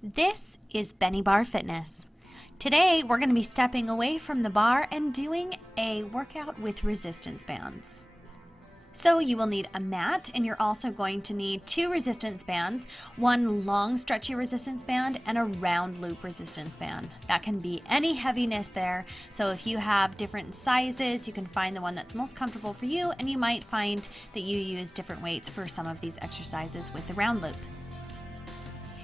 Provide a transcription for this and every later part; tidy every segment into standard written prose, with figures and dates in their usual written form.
This is Bennie Barre Fitness. Today we're going to be stepping away from the bar and doing a workout with resistance bands. So you will need a mat, and you're also going to need 2 resistance bands, one long stretchy resistance band and a round loop resistance band. That can be any heaviness there, so if you have different sizes, you can find the one that's most comfortable for you, and you might find that you use different weights for some of these exercises with the round loop.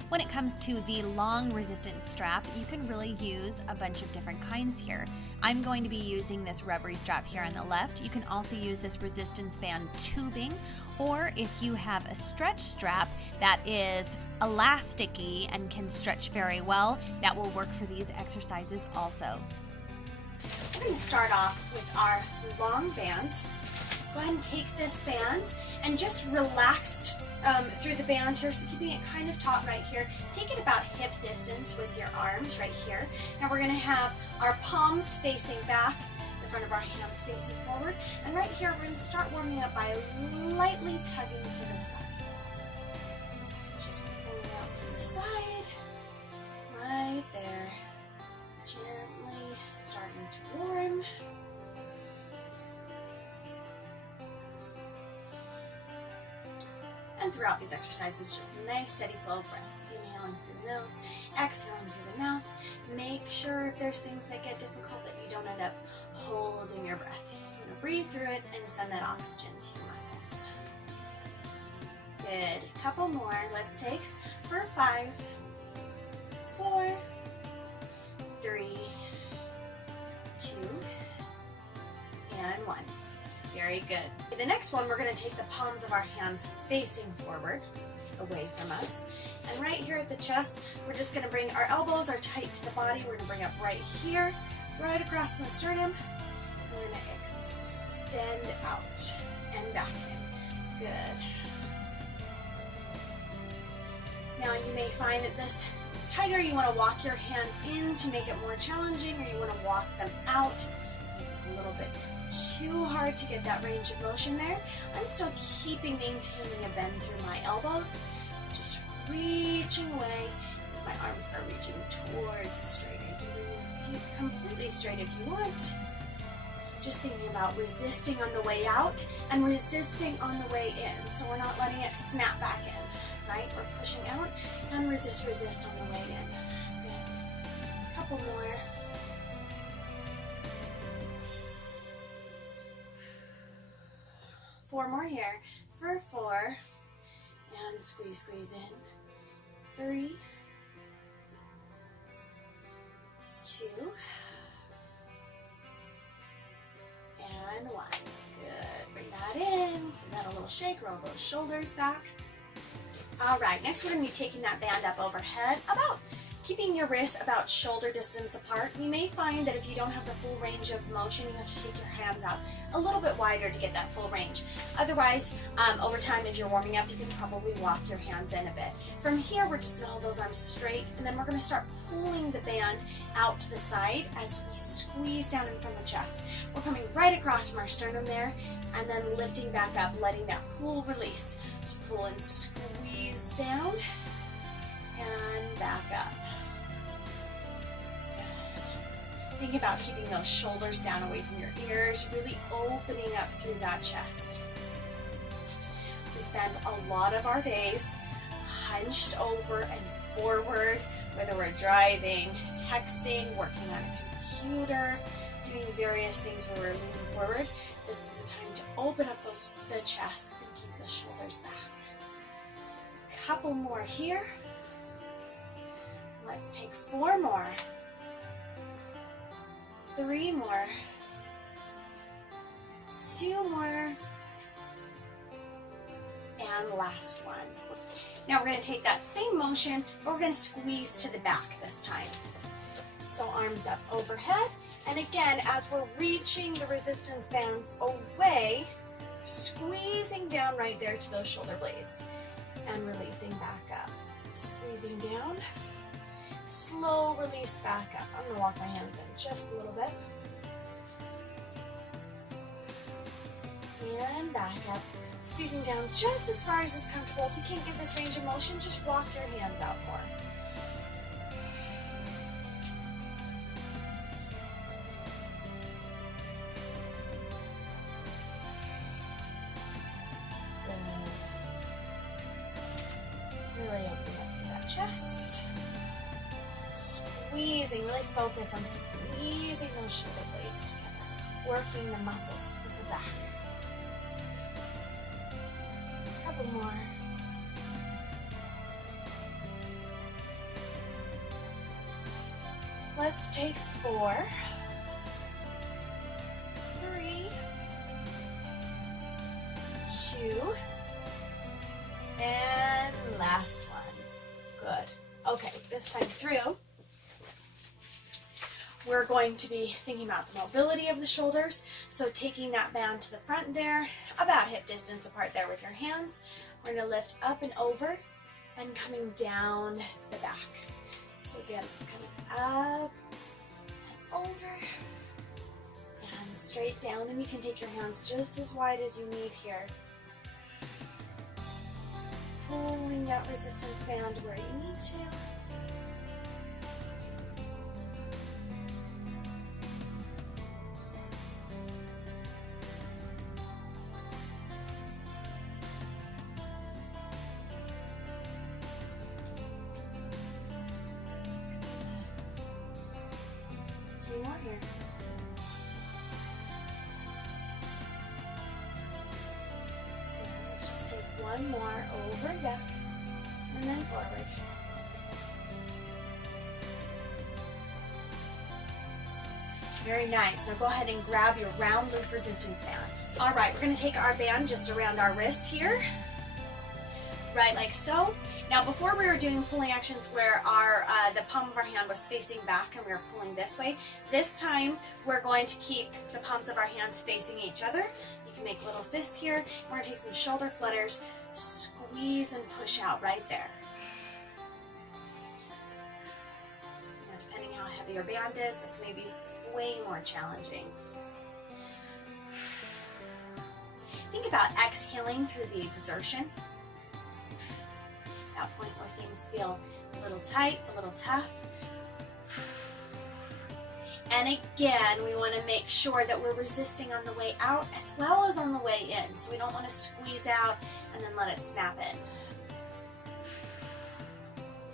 When it comes to the long resistance strap, you can really use a bunch of different kinds here. I'm going to be using this rubbery strap here on the left. You can also use this resistance band tubing, or if you have a stretch strap that is elasticy and can stretch very well, that will work for these exercises also. We're going to start off with our long band. Go ahead and take this band and just relaxed through the band here, so keeping it kind of taut right here. Take it about hip distance with your arms right here. Now we're going to have our palms facing back, the front of our hands facing forward, and right here we're going to start warming up by lightly tugging to the side. So just pulling out to the side, right there, gently starting to warm. And throughout these exercises, just a nice steady flow of breath. Inhaling through the nose, exhaling through the mouth. Make sure if there's things that get difficult that you don't end up holding your breath. You want to breathe through it and send that oxygen to your muscles. Good. Couple more. Let's take for 5, 4, 3, 2, and 1. Very good. The next one, we're going to take the palms of our hands facing forward, away from us. And right here at the chest, we're just going to bring our elbows are tight to the body. We're going to bring up right here, right across my sternum. We're going to extend out and back in. Good. Now you may find that this is tighter. You want to walk your hands in to make it more challenging, or you want to walk them out. This is a little bit too hard to get that range of motion there. I'm still maintaining a bend through my elbows, just reaching away as if my arms are reaching towards a straight. You can bring them completely straight if you want. Just thinking about resisting on the way out and resisting on the way in. So we're not letting it snap back in, right? We're pushing out and resist on the way in. Good. Couple more. 4 more here. For 4, and squeeze in. 3, 2, and 1. Good. Bring that in. Give that a little shake. Roll those shoulders back. All right. Next, we're going to be taking that band up overhead, about keeping your wrists about shoulder distance apart. You may find that if you don't have the full range of motion, you have to take your hands out a little bit wider to get that full range. Otherwise, over time as you're warming up, you can probably walk your hands in a bit. From here, we're just going to hold those arms straight, and then we're going to start pulling the band out to the side as we squeeze down in from the chest. We're coming right across from our sternum there, and then lifting back up, letting that pull release. So pull and squeeze down, and back up. Think about keeping those shoulders down away from your ears, really opening up through that chest. We spend a lot of our days hunched over and forward, whether we're driving, texting, working on a computer, doing various things where we're leaning forward. This is the time to open up the chest and keep the shoulders back. A couple more here. Let's take 4 more. 3 more, 2 more, and last one. Now we're going to take that same motion, but we're going to squeeze to the back this time. So arms up overhead, and again, as we're reaching the resistance bands away, squeezing down right there to those shoulder blades, and releasing back up. Squeezing down. Slow release back up. I'm going to walk my hands in just a little bit. And back up. Squeezing down just as far as is comfortable. If you can't get this range of motion, just walk your hands out more. chest. Squeezing, really focus on squeezing those shoulder blades together, working the muscles of the back. A couple more. Let's take 4, 3, 2, and last one. Good. Okay, this time through, we're going to be thinking about the mobility of the shoulders. So taking that band to the front there, about hip distance apart there with your hands. We're going to lift up and over and coming down the back. So again, coming up and over and straight down, and you can take your hands just as wide as you need here. Pulling that resistance band where you need to. 2 more here. And let's just take one more over and back, and then forward. Very nice. Now go ahead and grab your round loop resistance band. All right, we're going to take our band just around our wrists here. Right, like so. Now before we were doing pulling actions where our the palm of our hand was facing back and we were pulling this way, this time we're going to keep the palms of our hands facing each other. You can make little fists here. We're going to take some shoulder flutters, squeeze and push out right there. You know, depending how heavy your band is, this may be way more challenging. Think about exhaling through the exertion. That point where things feel a little tight, a little tough. And again, we want to make sure that we're resisting on the way out as well as on the way in. So we don't want to squeeze out and then let it snap in.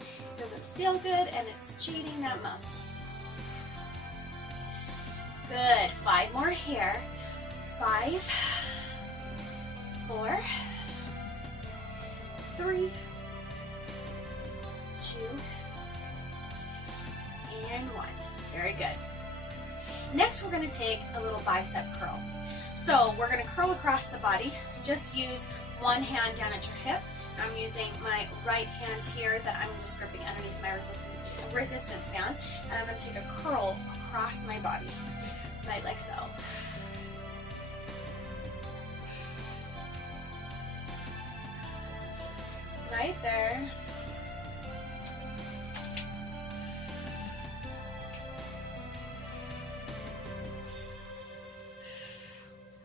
It doesn't feel good and it's cheating that muscle. Good. 5 more here. 5, 4, 3, 2, and 1. Very good. Next, we're going to take a little bicep curl. So we're going to curl across the body. Just use one hand down at your hip. I'm using my right hand here that I'm just gripping underneath my resistance band, and I'm going to take a curl across my body, right like so. Right there.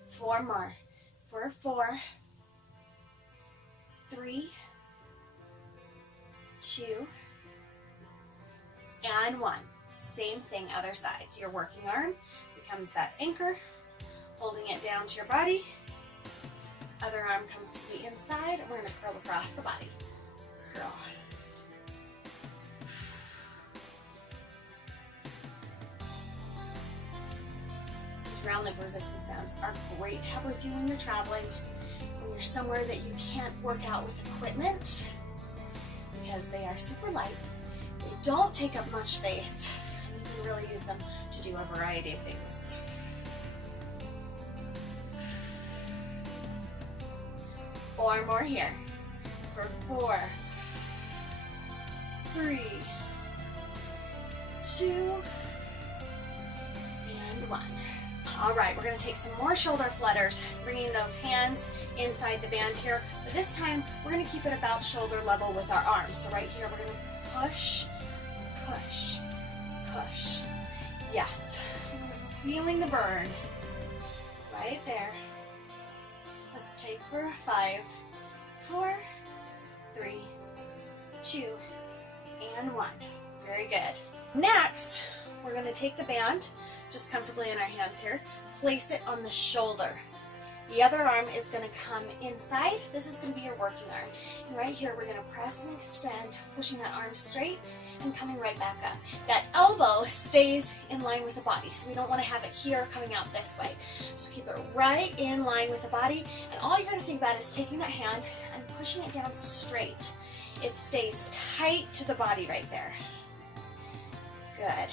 Four more. For 4, 3, 2, and 1. Same thing, other side. So your working arm becomes that anchor, holding it down to your body. Other arm comes to the inside, and we're going to curl across the body. Curl. Round loop resistance bands are great to have with you when you're traveling, when you're somewhere that you can't work out with equipment, because they are super light, they don't take up much space, and you can really use them to do a variety of things. 4 more here. For 4, 3, 2, and 1. All right, we're going to take some more shoulder flutters, bringing those hands inside the band here. But this time, we're going to keep it about shoulder level with our arms. So right here, we're going to push, push, push. Yes, feeling the burn. Right there. Let's take for 5, 4, 3, 2, and 1. Very good. Next, we're going to take the band just comfortably in our hands here, place it on the shoulder. The other arm is going to come inside. This is going to be your working arm. And right here, we're going to press and extend, pushing that arm straight and coming right back up. That elbow stays in line with the body, so we don't want to have it here coming out this way. So keep it right in line with the body, and all you're going to think about is taking that hand and pushing it down straight. It stays tight to the body right there. Good.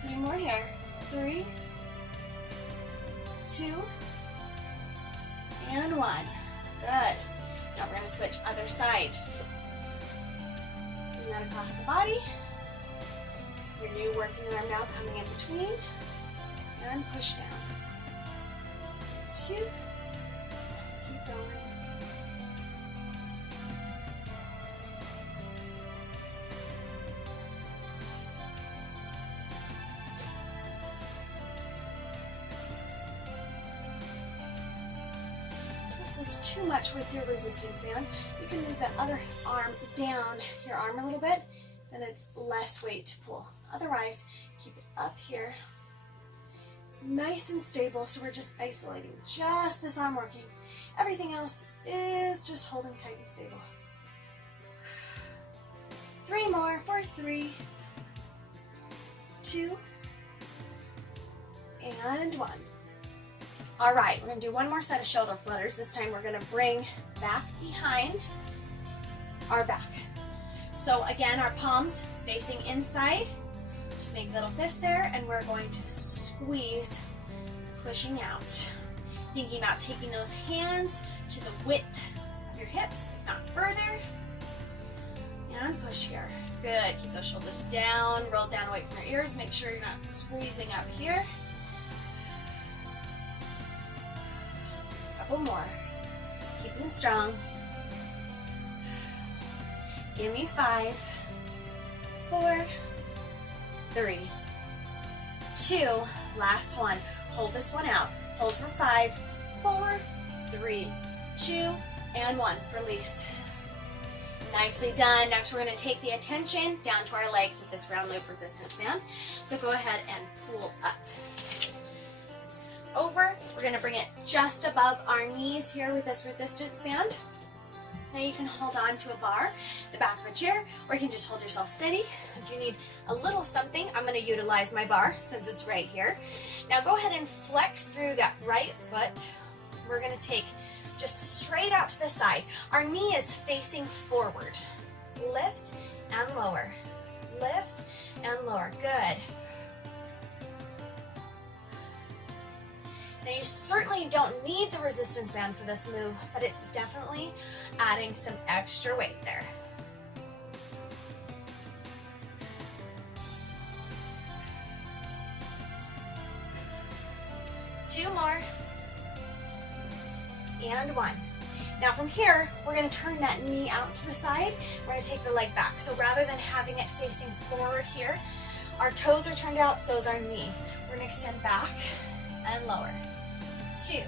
Three more here. 3, 2, and 1. Good. Now we're going to switch other side. Bring that across the body. Your new working arm now coming in between. And push down. 2. Keep going. This is too much with your resistance band. You can move that other arm down your arm a little bit, then it's less weight to pull. Otherwise, keep it up here, nice and stable, so we're just isolating just this arm working. Everything else is just holding tight and stable. 3 more for 3, 2, and 1. All right, we're going to do one more set of shoulder flutters. This time we're going to bring back behind our back. So again, our palms facing inside. Just make little fists there, and we're going to squeeze, pushing out. Thinking about taking those hands to the width of your hips, if not further. And push here. Good. Keep those shoulders down, roll down away from your ears. Make sure you're not squeezing up here. Couple more. Keeping strong. Give me 5, 4, 3, 2. Last one. Hold this one out. Hold for 5, 4, 3, 2, and 1. Release. Nicely done. Next, we're going to take the attention down to our legs at this round loop resistance band. So go ahead and pull up. Over. We're going to bring it just above our knees here with this resistance band. Now you can hold on to a bar, the back of a chair, or you can just hold yourself steady. If you need a little something, I'm going to utilize my bar since it's right here. Now go ahead and flex through that right foot. We're going to take just straight out to the side. Our knee is facing forward. Lift and lower. Lift and lower. Good. Now you certainly don't need the resistance band for this move, but it's definitely adding some extra weight there. Two more. And 1. Now from here, we're going to turn that knee out to the side. We're going to take the leg back. So rather than having it facing forward here, our toes are turned out, so is our knee. We're going to extend back and lower. 2,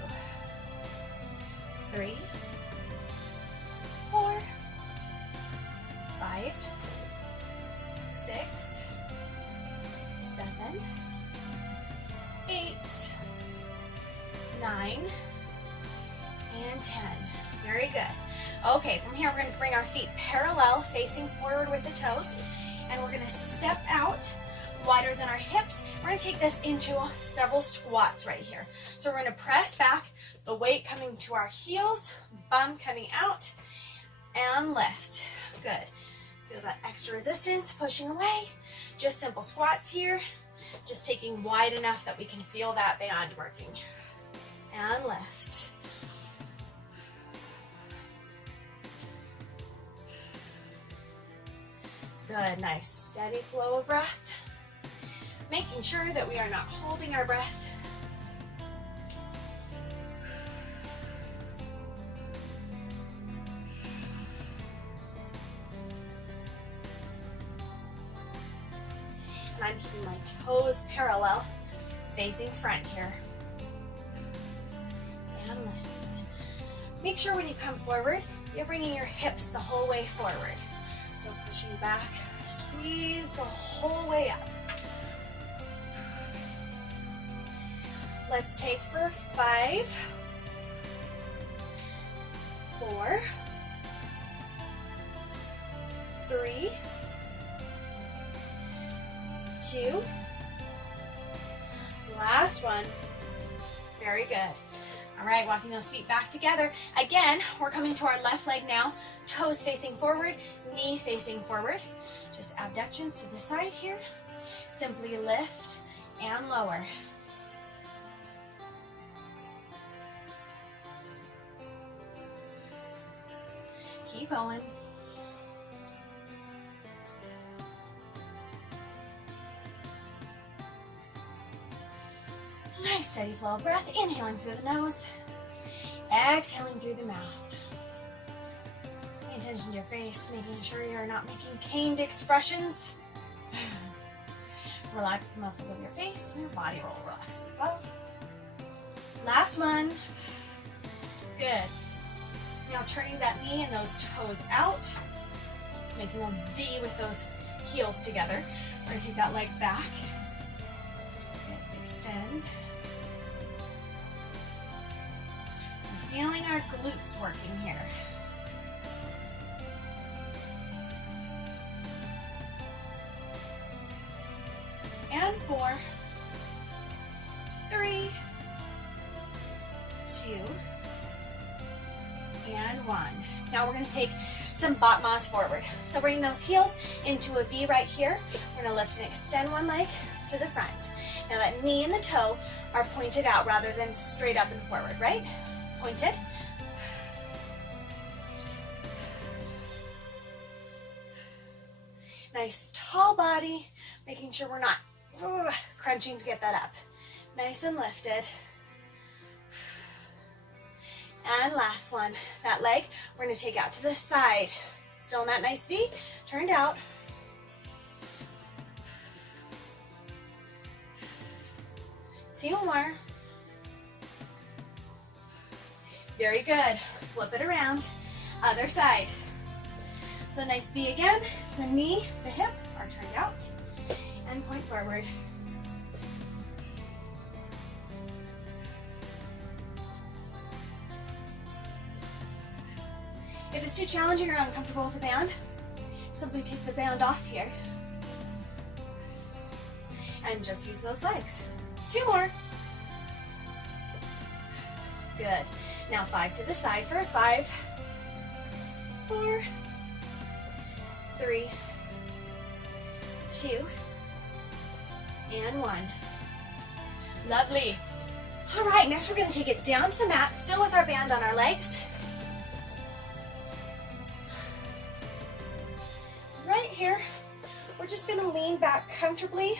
3, 4, 5, 6, 7, 8, 9, and 10. Very good. Okay, from here we're going to bring our feet parallel, facing forward with the toes, and we're going to step out wider than our hips. We're going to take this into several squats right here. So we're going to press back, the weight coming to our heels, bum coming out, and lift. Good. Feel that extra resistance pushing away. Just simple squats here. Just taking wide enough that we can feel that band working. And lift. Good, nice steady flow of breath. Making sure that we are not holding our breath. And I'm keeping my toes parallel, facing front here. And lift. Make sure when you come forward, you're bringing your hips the whole way forward. So pushing back, squeeze the whole way up. Let's take for 5, 4, 3, 2, last one. Very good. All right, walking those feet back together. Again, we're coming to our left leg now, toes facing forward, knee facing forward. Just abductions to the side here. Simply lift and lower. Keep going. Nice steady flow of breath, inhaling through the nose, exhaling through the mouth. Pay attention to your face, making sure you're not making pained expressions. Relax the muscles of your face, and your body will relax as well. Last one. Good. Now turning that knee and those toes out, making a V with those heels together. We're going to take that leg back, extend. We're feeling our glutes working here. And 4, 3, 2, and 1. Now we're going to take some batmas forward. So bring those heels into a V right here. We're going to lift and extend one leg to the front. Now that knee and the toe are pointed out rather than straight up and forward, right? Pointed. Nice tall body, making sure we're not crunching to get that up. Nice and lifted. And last one, that leg, we're going to take out to the side. Still in that nice V, turned out. Two more. Very good. Flip it around. Other side. So nice V again. The knee, the hip are turned out. And point forward. If it's too challenging or uncomfortable with the band, simply take the band off here. And just use those legs. 2 more. Good. Now 5 to the side for a 5, 4, 3, 2, and 1. Lovely. All right, next we're going to take it down to the mat, still with our band on our legs. Right here, we're just going to lean back comfortably,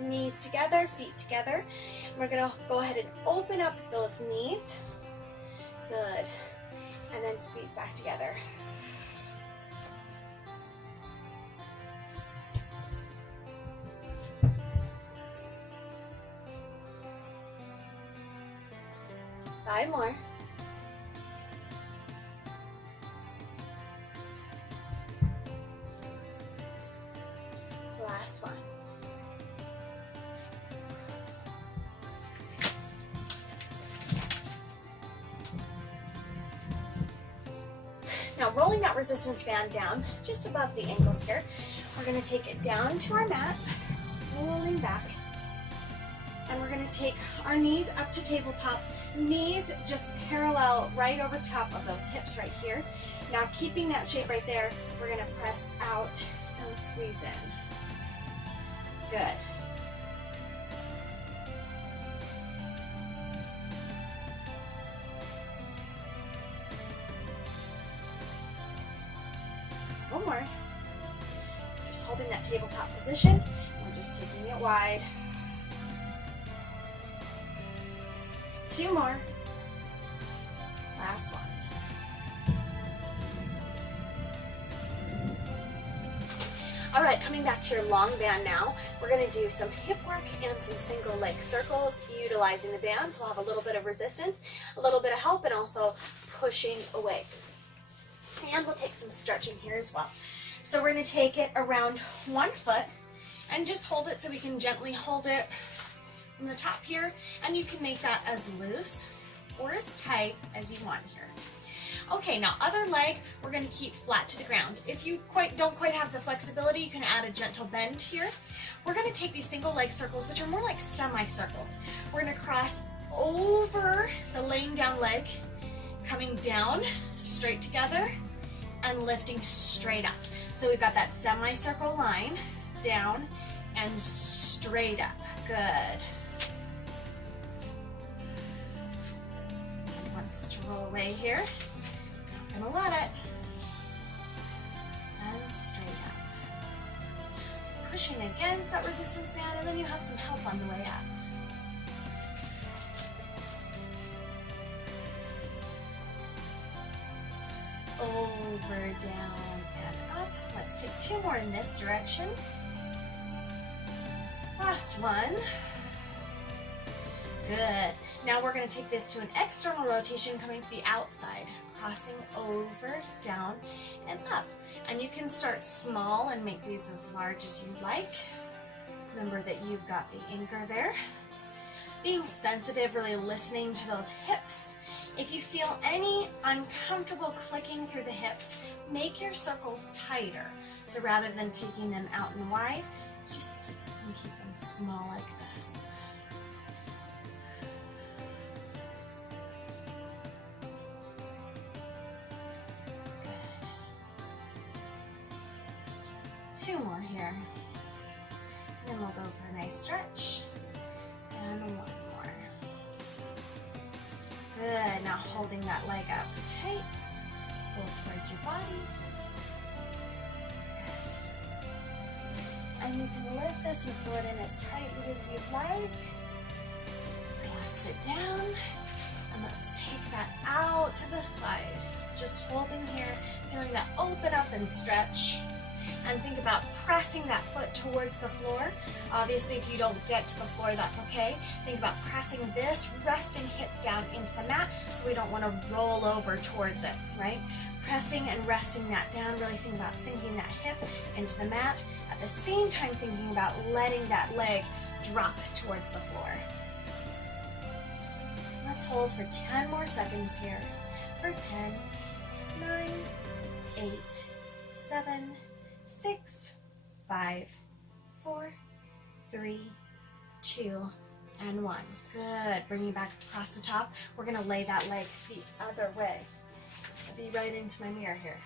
knees together, feet together. And we're going to go ahead and open up those knees. Good. And then squeeze back together. Five more. Last one. Now rolling that resistance band down just above the ankles here, we're going to take it down to our mat, rolling back, and we're going to take our knees up to tabletop, knees just parallel right over top of those hips right here. Now keeping that shape right there, we're going to press out and squeeze in. Good. One more. Just holding that tabletop position, and we're just taking it wide. 2 more. Last one. All right, coming back to your long band now, we're going to do some hip work and some single leg circles utilizing the bands. We'll have a little bit of resistance, a little bit of help, and also pushing away. And we'll take some stretching here as well. So we're going to take it around one foot and just hold it so we can gently hold it from the top here, and you can make that as loose or as tight as you want here. Okay, now other leg, we're going to keep flat to the ground. If you don't quite have the flexibility, you can add a gentle bend here. We're going to take these single leg circles, which are more like semicircles. We're going to cross over the laying down leg, coming down, straight together, and lifting straight up. So we've got that semicircle line, down, and straight up. Good. And wants to roll away here. Not gonna let it. And straight up. So pushing against that resistance band, and then you have some help on the way up. Over, down, and up. Let's take two more in this direction. Last one. Good. Now we're going to take this to an external rotation, coming to the outside, crossing over, down, and up. And you can start small and make these as large as you like. Remember that you've got the anchor there. Being sensitive, really listening to those hips. If you feel any uncomfortable clicking through the hips, make your circles tighter. So rather than taking them out and wide, just keep them small like this. Good. Two more here. Then we'll go for a nice stretch. And one more. Good. Now holding that leg up tight. Pull towards your body. Good. And you can lift this and pull it in as tightly as you'd like. Relax it down. And let's take that out to the side. Just holding here, feeling that open up and stretch. And think about pressing that foot towards the floor. Obviously, if you don't get to the floor, that's okay. Think about pressing this resting hip down into the mat, so we don't want to roll over towards it, right? Pressing and resting that down, really think about sinking that hip into the mat. At the same time, thinking about letting that leg drop towards the floor. Let's hold for 10 more seconds here. For 10, 9, 8, 7, 6, 5, 4, 3, 2, and 1. Good. Bringing back across the top. We're going to lay that leg the other way. I'll be right into my mirror here.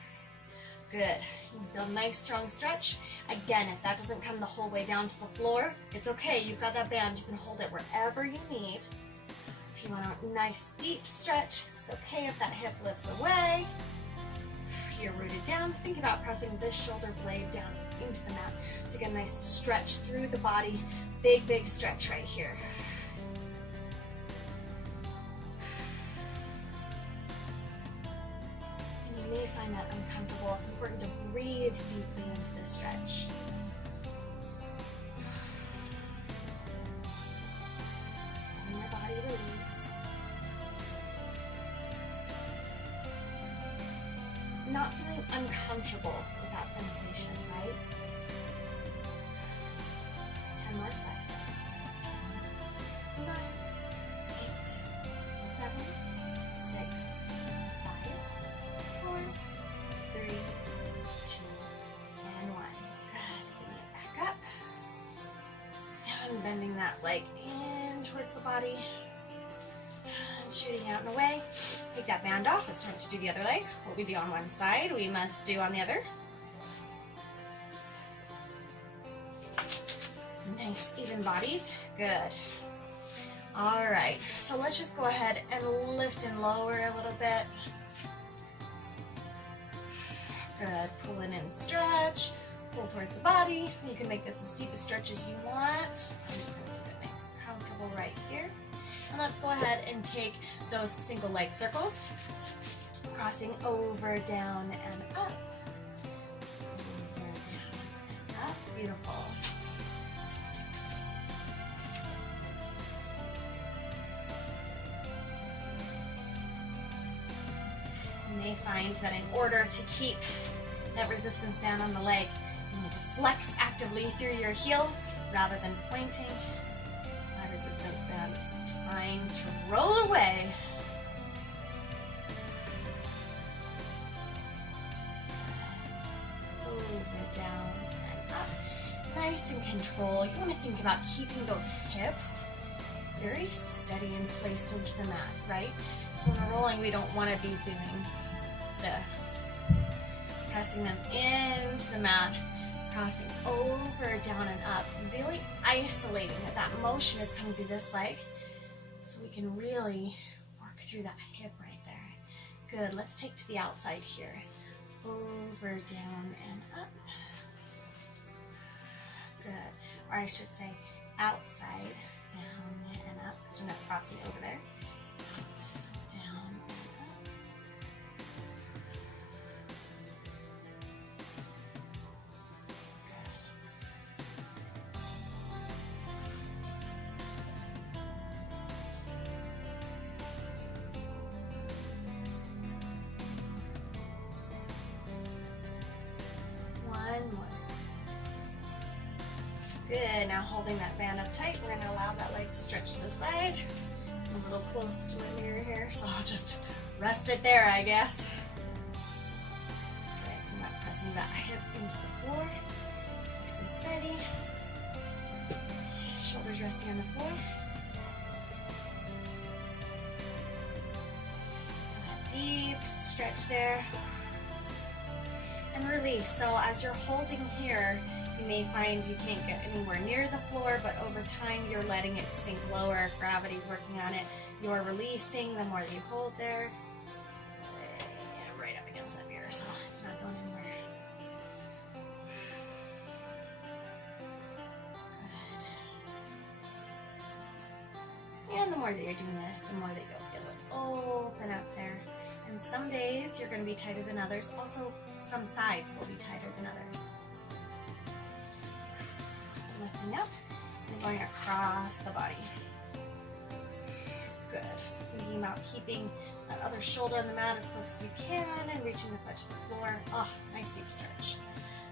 Good. You feel a nice, strong stretch. Again, if that doesn't come the whole way down to the floor, it's okay. You've got that band. You can hold it wherever you need. If you want a nice, deep stretch, it's okay if that hip lifts away. You're rooted down. Think about pressing this shoulder blade down into the mat. So you get a nice stretch through the body. Big, big stretch right here. And you may find that uncomfortable. It's important to breathe deeply into this stretch. Letting your body release. Not feeling uncomfortable with that sensation, right? 10 more seconds. 10, 9, 8, 7, 6, 5, 4, 3, 2, and 1. Good. Bring it back up. And bending that leg in towards the body. Shooting out and away. Take that band off. It's time to do the other leg. What we do on one side, we must do on the other. Nice even bodies. Good. All right. So let's just go ahead and lift and lower a little bit. Good. Pull in and stretch. Pull towards the body. You can make this as deep a stretch as you want. I'm just going to keep it nice and comfortable right here. And let's go ahead and take those single leg circles, crossing over, down, and up. Over, down, and up. Beautiful. find that in order to keep that resistance band on the leg, you need to flex actively through your heel rather than pointing. My resistance band is trying to roll away. Over, down, and up. Nice and controlled. You want to think about keeping those hips very steady and placed into the mat, right? So when we're rolling, we don't want to be doing this. Pressing them into the mat, crossing over, down, and up. And really isolating that motion is coming through this leg so we can really work through that hip right there. Good. Let's take to the outside here. Over, down, and up. Good. Or I should say outside, down, and up, because we're not crossing over there. Out, down, and up. One more. Good, now holding that band up tight, we're going to allow that leg to stretch to the side. I'm a little close to my mirror here, so I'll just rest it there, I guess. Okay, I'm not pressing that hip into the floor. Nice and steady. Shoulders resting on the floor. That deep stretch there. And release. So as you're holding here, you may find you can't get anywhere near the floor, but over time you're letting it sink lower. Gravity's working on it. You're releasing the more that you hold there. And right up against that mirror, so it's not going anywhere. Good. And the more that you're doing this, the more that you'll feel it open up there. And some days you're going to be tighter than others. Also, some sides will be tighter than others. Lifting up and going across the body. Good. So thinking about keeping that other shoulder on the mat as close as you can and reaching the foot to the floor. Oh, nice deep stretch.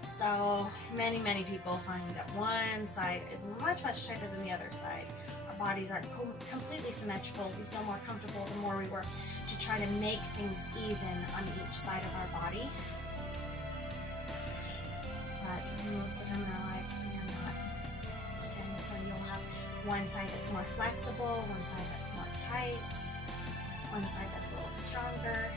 So many people find that one side is much tighter than the other side. Our bodies aren't completely symmetrical. We feel more comfortable the more we work to try to make things even on each side of our body. But most of the time in our lives, we are not even. So you'll have one side that's more flexible, one side that's more tight, one side that's a little stronger.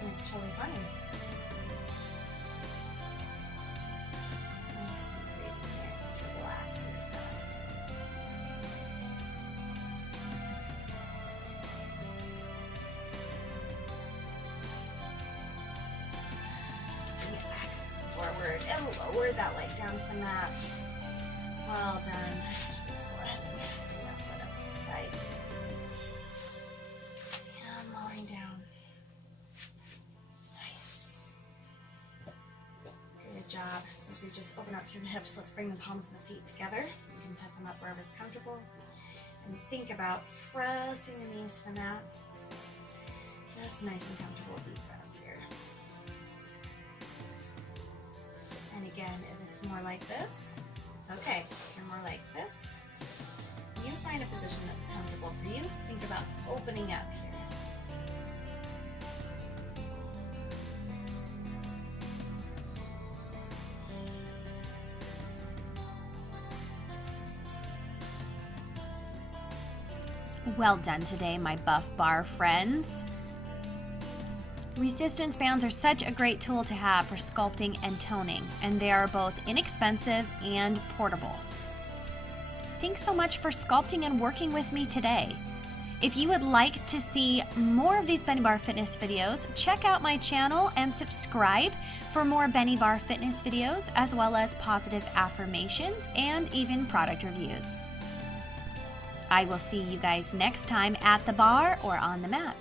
And it's totally fine. Nice deep breathing here, just relax into that. Bring it back forward and lower that leg down to the mat. Well done. Let's go ahead and bring that foot up to the side. And lowering down. Nice. Good job. Since we've just opened up through the hips, let's bring the palms of the feet together. You can tuck them up wherever's comfortable. And think about pressing the knees to the mat. Just nice and comfortable deep press here. And again, if it's more like this, it's okay. If you're more like this, you find a position that's comfortable for you. Think about opening up here. Well done today, my buff bar friends. Resistance bands are such a great tool to have for sculpting and toning, and they are both inexpensive and portable. Thanks so much for sculpting and working with me today. If you would like to see more of these Bennie Barre Fitness videos, check out my channel and subscribe for more Bennie Barre Fitness videos, as well as positive affirmations and even product reviews. I will see you guys next time at the bar or on the mat.